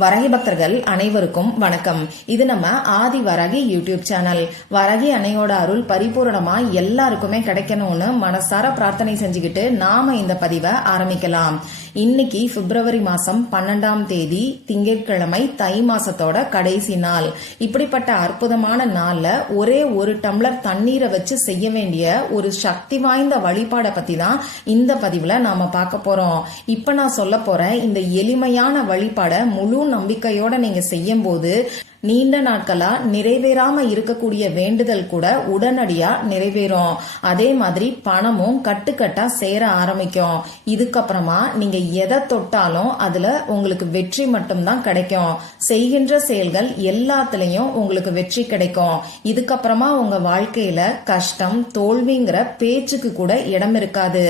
வரகி பக்தர்கள் அனைவருக்கும் வணக்கம். இது நம்ம ஆதி வரகி யூடியூப் சேனல். வரகி அன்னையோட அருள் பரிபூரணமா எல்லாருக்குமே கிடைக்கணும்னு மனசார பிரார்த்தனை செஞ்சுக்கிட்டு நாம இந்த பதிவை ஆரம்பிக்கலாம். இன்னைக்கு பிப்ரவரி மாசம் 12ஆம் தேதி திங்கட்கிழமை, தை மாசத்தோட கடைசி நாள். இப்படிப்பட்ட அற்புதமான நாள்ல ஒரே ஒரு டம்ளர் தண்ணீரை வச்சு செய்ய வேண்டிய ஒரு சக்தி வாய்ந்த வழிபாடை பத்தி தான் இந்த பதிவுல நாம பார்க்க போறோம். இப்ப நான் சொல்ல போற இந்த எளிமையான வழிபாடை முழு நம்பிக்கையோட நீங்க செய்யும் போது நீண்ட நாட்களா நிறைவேறாம இருக்கக்கூடிய வேண்டுதல் கூட உடனடியா நிறைவேறும். அதே மாதிரி பணமும் கட்டுக்கட்டா சேர ஆரம்பிக்கும். இதுக்கப்புறமா நீங்க எதை தொட்டாலும் அதுல உங்களுக்கு வெற்றி மட்டும்தான் கிடைக்கும். செய்கின்ற செயல்கள் எல்லாத்துலயும் உங்களுக்கு வெற்றி கிடைக்கும். இதுக்கப்புறமா உங்க வாழ்க்கையில கஷ்டம், தோல்விங்கிற பேச்சுக்கு கூட இடம் இருக்காது.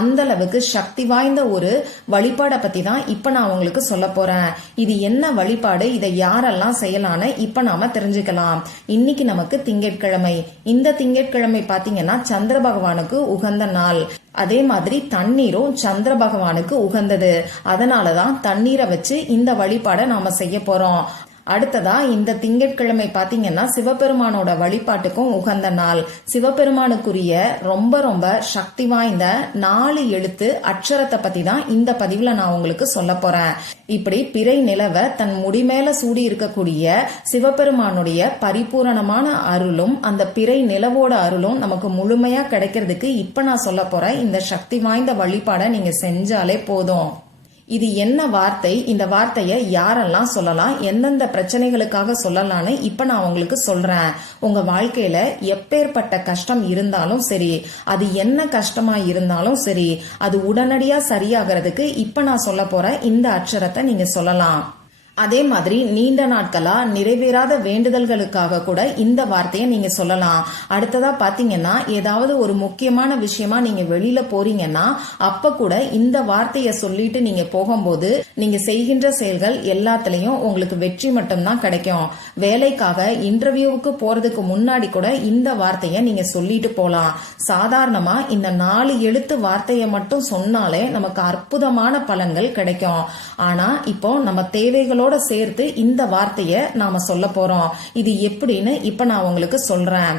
அந்த அளவுக்கு சக்தி வாய்ந்த ஒரு வழிபாடை பத்தி தான் இப்ப நான் உங்களுக்கு சொல்ல போறேன். இது என்ன வழிபாடு, இதை யாரெல்லாம் செய்யலாம் இப்ப நாம தெரிஞ்சுக்கலாம். இன்னைக்கு நமக்கு திங்கட்கிழமை. இந்த திங்கட்கிழமை பாத்தீங்கன்னா சந்திர பகவானுக்கு உகந்த நாள். அதே மாதிரி தண்ணீரும் சந்திர பகவானுக்கு உகந்தது. அதனாலதான் தண்ணீரை வச்சு இந்த வழிபாடை நாம செய்ய போறோம். அடுத்ததா இந்த திங்கட்கிழமை பாத்தீங்கன்னா சிவபெருமானோட வழிபாட்டுக்கும் உகந்த நாள். சிவபெருமானுக்குரிய ரொம்ப ரொம்ப சக்தி வாய்ந்த 4 எழுத்து அட்சரத்தை பத்தி தான் இந்த பதிவுல நான் உங்களுக்கு சொல்ல போறேன். இப்படி பிறை நிலவ தன் முடிமேல சூடி இருக்கக்கூடிய சிவபெருமானுடைய பரிபூரணமான அருளும் அந்த பிறை நிலவோட அருளும் நமக்கு முழுமையா கிடைக்கிறதுக்கு இப்ப நான் சொல்ல போற இந்த சக்தி வாய்ந்த வழிபாடை நீங்க செஞ்சாலே போதும். இது என்ன வார்த்தை, இந்த வார்த்தைய யாரெல்லாம் சொல்லலாம், எந்தெந்த பிரச்சனைகளுக்காக சொல்லலாம்னு இப்ப நான் உங்களுக்கு சொல்றேன். உங்க வாழ்க்கையில எப்பேற்பட்ட கஷ்டம் இருந்தாலும் சரி, அது என்ன கஷ்டமா இருந்தாலும் சரி, அது உடனடியா சரியாகிறதுக்கு இப்ப நான் சொல்ல போற இந்த அட்சரத்தை நீங்க சொல்லலாம். அதே மாதிரி நீண்ட நாட்களா நிறைவேறாத வேண்டுதல்களுக்காக கூட இந்த வார்த்தையை நீங்க சொல்லலாம். அடுத்ததா பாத்தீங்கன்னா ஏதாவது ஒரு முக்கியமான விஷயமா நீங்க வெளியில போறீங்கன்னா அப்ப கூட இந்த வார்த்தைய சொல்லிட்டு நீங்க போகும்போது நீங்க செய்கின்ற செயல்கள் எல்லாத்துலயும் உங்களுக்கு வெற்றி மட்டும்தான் கிடைக்கும். வேலைக்காக இன்டர்வியூவுக்கு போறதுக்கு முன்னாடி கூட இந்த வார்த்தைய நீங்க சொல்லிட்டு போலாம். சாதாரணமா இந்த 4 எழுத்து வார்த்தைய மட்டும் சொன்னாலே நமக்கு அற்புதமான பலன்கள் கிடைக்கும். ஆனா இப்போ நம்ம தேவைகளோட சேர்த்து இந்த வார்த்தைய நாம சொல்ல போறோம். இது எப்படின்னு இப்ப நான் உங்களுக்கு சொல்றேன்.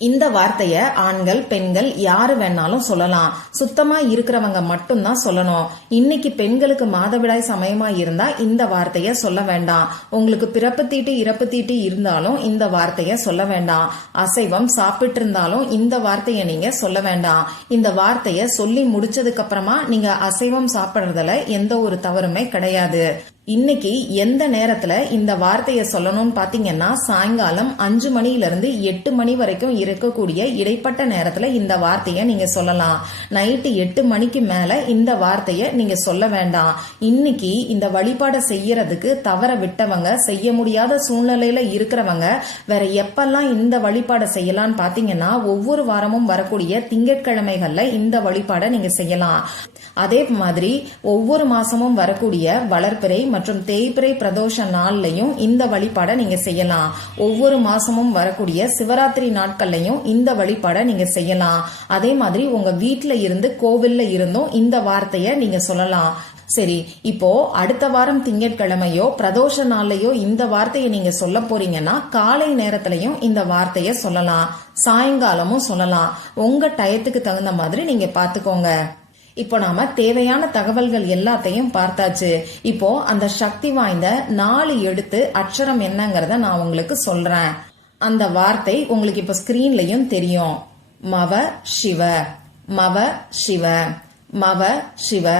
இந்த வார்த்தைய ஆண்கள், பெண்கள் யாரு வேணாலும் சொல்லலாம். சுத்தமா இருக்கிறவங்க மட்டும்தான் சொல்லணும். இன்னைக்கு பெண்களுக்கு மாதவிடாய் சமயமா இருந்தா இந்த வார்த்தைய சொல்ல வேண்டாம். உங்களுக்கு பிறப்பு தீட்டு, இறப்பு தீட்டு இருந்தாலும் இந்த வார்த்தைய சொல்ல வேண்டாம். அசைவம் சாப்பிட்டு இருந்தாலும் இந்த வார்த்தைய நீங்க சொல்ல வேண்டாம். இந்த வார்த்தைய சொல்லி முடிச்சதுக்கு அப்புறமா நீங்க அசைவம் சாப்பிடுறதுல எந்த ஒரு தவறுமே கிடையாது. இன்னைக்கு எந்த நேரத்துல இந்த வார்த்தைய சொல்லணும்னு பாத்தீங்கன்னா சாயங்காலம் 5 மணியிலிருந்து 8 மணி வரைக்கும் இருக்கக்கூடிய இடைப்பட்ட நேரத்துல இந்த வார்த்தைய நீங்க சொல்லலாம். நைட்டு 8 மணிக்கு மேல இந்த வார்த்தைய நீங்க சொல்ல வேண்டாம். இன்னைக்கு இந்த வழிபாடை செய்யறதுக்கு தவற விட்டவங்க, செய்ய முடியாத சூழ்நிலையில இருக்கிறவங்க வேற எப்பெல்லாம் இந்த வழிபாடை செய்யலாம்னு பாத்தீங்கன்னா ஒவ்வொரு வாரமும் வரக்கூடிய திங்கட்கிழமைகள்ல இந்த வழிபாடை நீங்க செய்யலாம். அதே மாதிரி ஒவ்வொரு மாசமும் வரக்கூடிய வளர்பிறை மற்றும் தேய்பிறை பிரதோஷ நாள்லயும் இந்த வழிபாடை நீங்க செய்யலாம். ஒவ்வொரு மாசமும் வரக்கூடிய சிவராத்திரி நாட்கள்லயும் இந்த வழிபாடை நீங்க செய்யலாம். அதே மாதிரி உங்க வீட்டுல இருந்து கோவில்ல இருந்தும் இந்த வார்த்தைய நீங்க சொல்லலாம். சரி, இப்போ அடுத்த வாரம் திங்கட்கிழமையோ பிரதோஷ நாள்லயோ இந்த வார்த்தையை நீங்க சொல்ல போறீங்கன்னா காலை நேரத்திலையும் இந்த வார்த்தைய சொல்லலாம், சாயங்காலமும் சொல்லலாம். உங்க டயத்துக்கு தகுந்த மாதிரி நீங்க பாத்துக்கோங்க. இப்போ நாம தேவையான தகவல்கள் எல்லாத்தையும் பார்த்தாச்சு. இப்போ அந்த சக்தி வாய்ந்த 4 எழுத்து அட்சரம் என்னங்கறத நான் உங்களுக்கு சொல்றேன். அந்த வார்த்தை உங்களுக்கு இப்ப ஸ்கிரீன்லயும் தெரியும். மவ சிவ, மவ சிவ, மவ சிவ.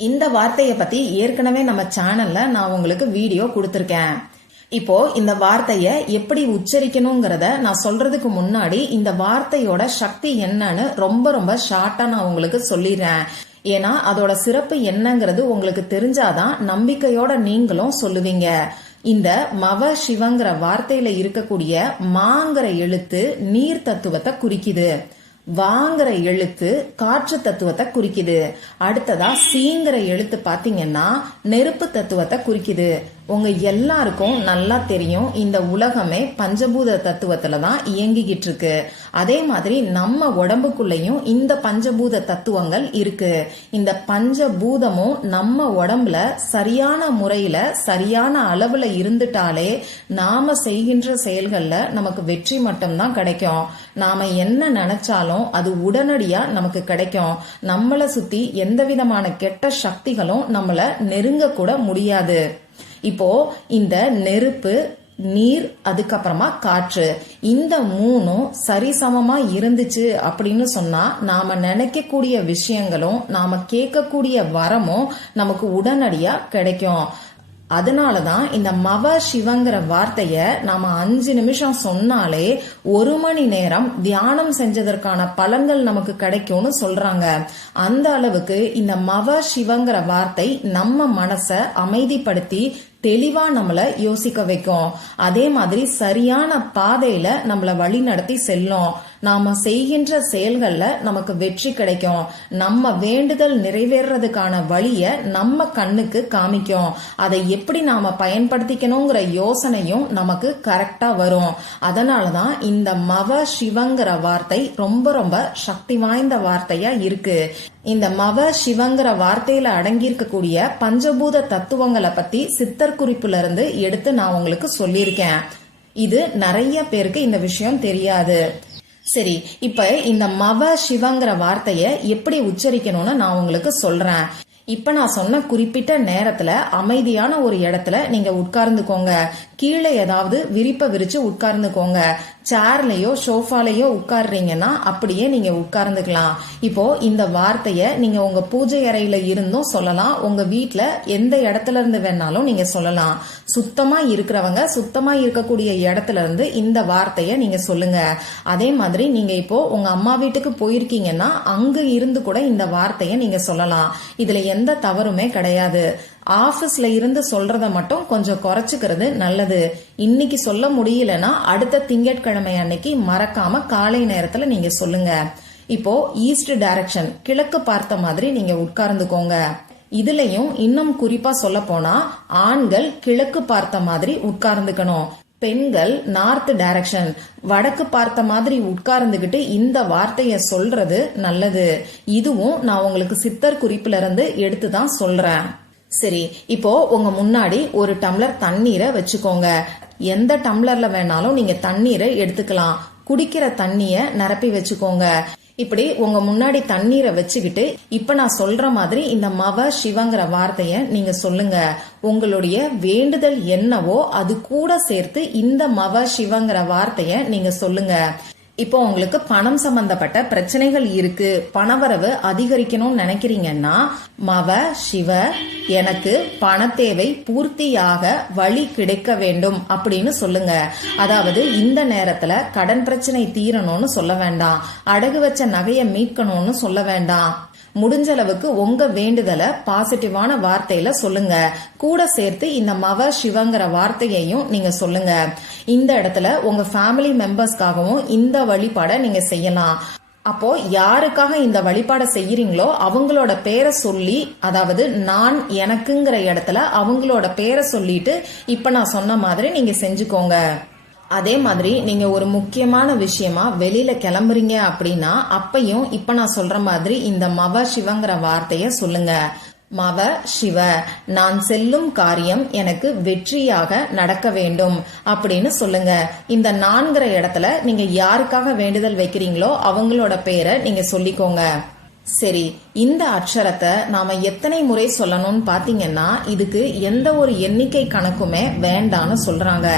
இந்த வார்த்தைய பத்தி ஏற்கனவே நம்ம சேனல்ல நான் உங்களுக்கு வீடியோ கொடுத்திருக்கேன். இப்போ இந்த வார்த்தைய எப்படி உச்சரிக்கணுங்கிறத நான் சொல்றதுக்கு முன்னாடி இந்த வார்த்தையோட சக்தி என்னன்னு ரொம்ப ரொம்ப ஷார்ட்டா நான் உங்களுக்கு சொல்லிடுறேன். ஏன்னா அதோட சிறப்பு என்னங்கிறது உங்களுக்கு தெரிஞ்சாதான் நம்பிக்கையோட நீங்களும் சொல்லுவீங்க. இந்த மவ சிவங்கிற வார்த்தையில இருக்கக்கூடிய மாங்கிற எழுத்து நீர் தத்துவத்தை குறிக்குது. வாங்கிற எழுத்து காற்று தத்துவத்தை குறிக்குது. அடுத்ததா சீங்கிற எழுத்து பாத்தீங்கன்னா நெருப்பு தத்துவத்தை குறிக்குது. உங்க எல்லாருக்கும் நல்லா தெரியும், இந்த உலகமே பஞ்சபூத தத்துவத்துல தான் இயங்கிக்கிட்டு இருக்கு. அதே மாதிரி நம்ம உடம்புக்குள்ளயும் இந்த பஞ்சபூத தத்துவங்கள் இருக்கு. இந்த பஞ்சபூதமும் நம்ம உடம்புல சரியான முறையில சரியான அளவுல இருந்துட்டாலே நாம செய்கின்ற செயல்கள்ல நமக்கு வெற்றி மட்டும்தான் கிடைக்கும். நாம என்ன நினைச்சாலும் அது உடனடியா நமக்கு கிடைக்கும். நம்மளை சுத்தி எந்த விதமான கெட்ட சக்திகளும் நம்மள நெருங்க கூட முடியாது. இப்போ இந்த நெருப்பு, நீர், அதுக்கப்புறமா காற்று, இந்த மூணும் சரிசமமா இருந்துச்சு அப்படின்னு சொன்னா நாம நினைக்கக்கூடிய விஷயங்களும் நாம கேட்கக்கூடிய வரமும் நமக்கு உடனடியா கிடைக்கும். அதனாலதான் இந்த மவ சிவங்கிற வார்த்தைய நாம 5 நிமிஷம் சொன்னாலே 1 மணி நேரம் தியானம் செஞ்சதற்கான பலன்கள் நமக்கு கிடைக்கும்னு சொல்றாங்க. அந்த அளவுக்கு இந்த மவ சிவங்கிற வார்த்தை நம்ம மனசை அமைதிப்படுத்தி தெளிவா நம்மள யோசிக்க வைக்கும். அதே மாதிரி சரியான பாதையில நம்மள வழி நடத்தி செல்லும். நாம செய்கின்ற செயல்கள்ல நமக்கு வெற்றி கிடைக்கும். நம்ம வேண்டுதல் நிறைவேறதுக்கான வழிய நம்ம கண்ணுக்கு காமிக்கும். அதை எப்படி நாம பயன்படுத்திக்கணுங்கிற யோசனையும் நமக்கு கரெக்டா வரும். அதனாலதான் இந்த மவ சிவங்கிற வார்த்தை ரொம்ப ரொம்ப சக்தி வாய்ந்த வார்த்தையா இருக்கு. இந்த மவ சிவங்கிற வார்த்தையில அடங்கி இருக்கக்கூடிய பஞ்சபூத தத்துவங்களை பத்தி சித்தர் குறிப்புல இருந்து எடுத்து நான் உங்களுக்கு சொல்லியிருக்கேன். இது நிறைய பேருக்கு இந்த விஷயம் தெரியாது. சரி, இப்ப இந்த மவ சிவங்கிற வார்த்தைய எப்படி உச்சரிக்கணும்னு நான் உங்களுக்கு சொல்றேன். இப்ப நான் சொன்ன குறிப்பிட்ட நேரத்துல அமைதியான ஒரு இடத்துல நீங்க உட்கார்ந்துக்கோங்க. கீழே ஏதாவது விரிப்ப விரிச்சு உட்கார்ந்துக்கோங்க. சேர்லயோ சோஃபாலயோ உட்கார்றீங்கன்னா அப்படியே நீங்க உட்கார்ந்துக்கலாம். இப்போ இந்த வார்த்தைய நீங்க உங்க பூஜை அறையில இருந்தும் சொல்லலாம், உங்க வீட்டுல எந்த இடத்துல இருந்து வேணாலும் நீங்க சொல்லலாம். சுத்தமா இருக்கிறவங்க சுத்தமா இருக்கக்கூடிய இடத்துல இருந்து இந்த வார்த்தைய நீங்க சொல்லுங்க. அதே மாதிரி நீங்க இப்போ உங்க அம்மா வீட்டுக்கு போயிருக்கீங்கன்னா அங்க இருந்து கூட இந்த வார்த்தைய நீங்க சொல்லலாம். இதுல எந்த தவறுமே கிடையாது. ஆபீஸ்ல இருந்து சொல்றத மட்டும் கொஞ்சம் குறைச்சுக்கிறது நல்லது. இன்னைக்கு சொல்ல முடியலன்னா அடுத்த திங்கட்கிழமை அன்னைக்கு மறக்காம காலை நேரத்துல நீங்க சொல்லுங்க. இப்போ ஈஸ்ட் டைரக்ஷன், கிழக்கு பார்த்த மாதிரி நீங்க உட்கார்ந்துக்கோங்க. இதுலயும் இன்னும் குறிப்பா சொல்ல போனா ஆண்கள் கிழக்கு பார்த்த மாதிரி உட்கார்ந்துக்கணும். பெண்கள் நார்த் டைரக்ஷன், வடக்கு பார்த்த மாதிரி உட்கார்ந்துகிட்டு இந்த வார்த்தைய சொல்றது நல்லது. இதுவும் நான் உங்களுக்கு சித்தர் குறிப்புல இருந்து எடுத்துதான் சொல்றேன். சரி, இப்போ உங்க முன்னாடி ஒரு டம்ளர் தண்ணீரை வச்சுக்கோங்க. எந்த டம்ளர்ல வேணாலும் நீங்க தண்ணீரை எடுத்துக்கலாம். குடிக்கிற தண்ணிய நிரப்பி வச்சுக்கோங்க. இப்படி உங்க முன்னாடி தண்ணீரை வச்சுக்கிட்டு இப்ப நான் சொல்ற மாதிரி இந்த மவ சிவங்கிற வார்த்தைய நீங்க சொல்லுங்க. உங்களுடைய வேண்டுதல் என்னவோ அது கூட சேர்த்து இந்த மவ சிவங்கிற வார்த்தைய நீங்க சொல்லுங்க. இப்போ உங்களுக்கு பணம் சம்பந்தப்பட்ட பிரச்சனைகள் இருக்கு, பணவரவு அதிகரிக்கணும்னு நினைக்கிறீங்கன்னா மவ சிவ எனக்கு பண தேவை பூர்த்தியாக வழி கிடைக்க வேண்டும் அப்படின்னு சொல்லுங்க. அதாவது இந்த நேரத்துல கடன் பிரச்சனை தீரணும்னு சொல்ல வேண்டாம், அடகு வச்ச நகையை மீட்கணும்னு சொல்ல வேண்டாம். முடிஞ்ச அளவுக்கு உங்க வேண்டுதலை பாசிட்டிவான வார்த்தையில சொல்லுங்க. கூட சேர்த்து இந்த மவ சிவங்கிற வார்த்தையையும் நீங்க சொல்லுங்க. இந்த இடத்துல உங்க ஃபேமிலி மெம்பர்ஸ்க்காகவும் இந்த வழிபாடை நீங்க செய்யலாம். அப்போ யாருக்காக இந்த வழிபாடை செய்யறீங்களோ அவங்களோட பேரை சொல்லி, அதாவது நான் எனக்குங்கிற இடத்துல அவங்களோட பேரை சொல்லிட்டு இப்ப நான் சொன்ன மாதிரி நீங்க செஞ்சுக்கோங்க. அதே மாதிரி நீங்க ஒரு முக்கியமான விஷயமா வெளியில கிளம்புறீங்க அப்படின்னா அப்பையும் இப்ப நான் சொல்ற மாதிரி இந்த மவ சிவங்கிற வார்த்தைய சொல்லுங்க. மவ சிவ, நான் செல்லும் காரியம் எனக்கு வெற்றியாக நடக்க வேண்டும் அப்படின்னு சொல்லுங்க. இந்த 4ங்கிற இடத்துல நீங்க யாருக்காக வேண்டுதல் வைக்கிறீங்களோ அவங்களோட பேரை நீங்க சொல்லிக்கோங்க. சரி, இந்த அக்ஷரத்தை நாம எத்தனை முறை சொல்லணும்னு பாத்தீங்கன்னா இதுக்கு எந்த ஒரு எண்ணிக்கை கணக்குமே வேண்டான்னு சொல்றாங்க.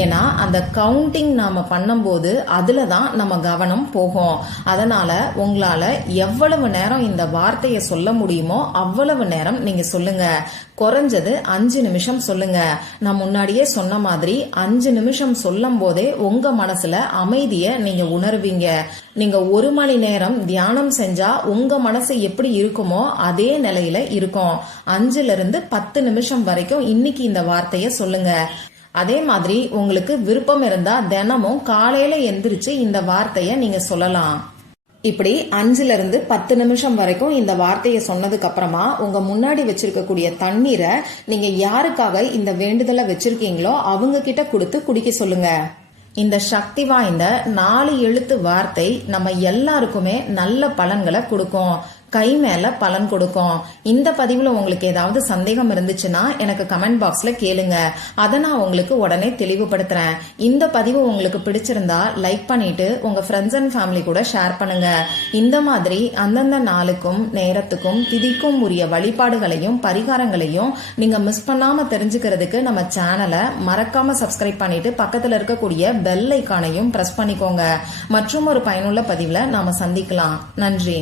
ஏன்னா அந்த கவுண்டிங் நாம பண்ணும்போது அதுலதான் நம்ம கவனம் போகும். அதனால உங்களால எவ்வளவு நேரம் இந்த வார்த்தையை சொல்ல முடியுமோ அவ்வளவு நேரம் நீங்க சொல்லுங்க. குறைஞ்சது 5 நிமிஷம் சொல்லுங்க. நான் முன்னாடியே சொன்ன மாதிரி 5 நிமிஷம் சொல்லும் போதே உங்க மனசுல அமைதிய நீங்க உணர்வீங்க. நீங்க 1 மணி நேரம் தியானம் செஞ்சா உங்க மனசு எப்படி இருக்குமோ அதே நிலையில இருக்கும். 5ல இருந்து 10 நிமிஷம் வரைக்கும் இன்னைக்கு இந்த வார்த்தைய சொல்லுங்க. அதே மாதிரி உங்களுக்கு விருப்பம் இருந்தா தினமும் காலையில எந்திரிச்சு இந்த வார்த்தைய நீங்க சொல்லலாம். இப்படி 5ல இருந்து 10 நிமிஷம் வரைக்கும் இந்த வார்த்தையை சொன்னதுக்கு அப்புறமா உங்க முன்னாடி வச்சிருக்கக்கூடிய தண்ணீரை நீங்க யாருக்காக இந்த வேண்டுதலை வச்சிருக்கீங்களோ அவங்க கிட்ட கொடுத்து குடிக்க சொல்லுங்க. இந்த சக்தி வாய்ந்த 4 எழுத்து வார்த்தை நம்ம எல்லாருக்குமே நல்ல பலன்களை கொடுக்கும், கை மேல பலன் கொடுக்கும். இந்த பதிவுல உங்களுக்கு ஏதாவது சந்தேகம் இருந்துச்சுன்னா எனக்கு கமெண்ட் பாக்ஸ்ல கேளுங்க, அதை நான் உங்களுக்கு உடனே தெளிவுபடுத்துறேன். இந்த பதிவு உங்களுக்கு பிடிச்சிருந்தா லைக் பண்ணிட்டு உங்க ஃப்ரெண்ட்ஸ் அண்ட் ஃபேமிலி கூட ஷேர் பண்ணுங்க. இந்த மாதிரி அந்தந்த நாளுக்கும் நேரத்துக்கும் திதிக்கும் உரிய வழிபாடுகளையும் பரிகாரங்களையும் நீங்க மிஸ் பண்ணாம தெரிஞ்சுக்கிறதுக்கு நம்ம சேனலை மறக்காம சப்ஸ்கிரைப் பண்ணிட்டு பக்கத்துல இருக்கக்கூடிய பெல் ஐக்கானையும் பிரஸ் பண்ணிக்கோங்க. மற்றும் ஒரு பயனுள்ள பதிவுல நாம சந்திக்கலாம். நன்றி.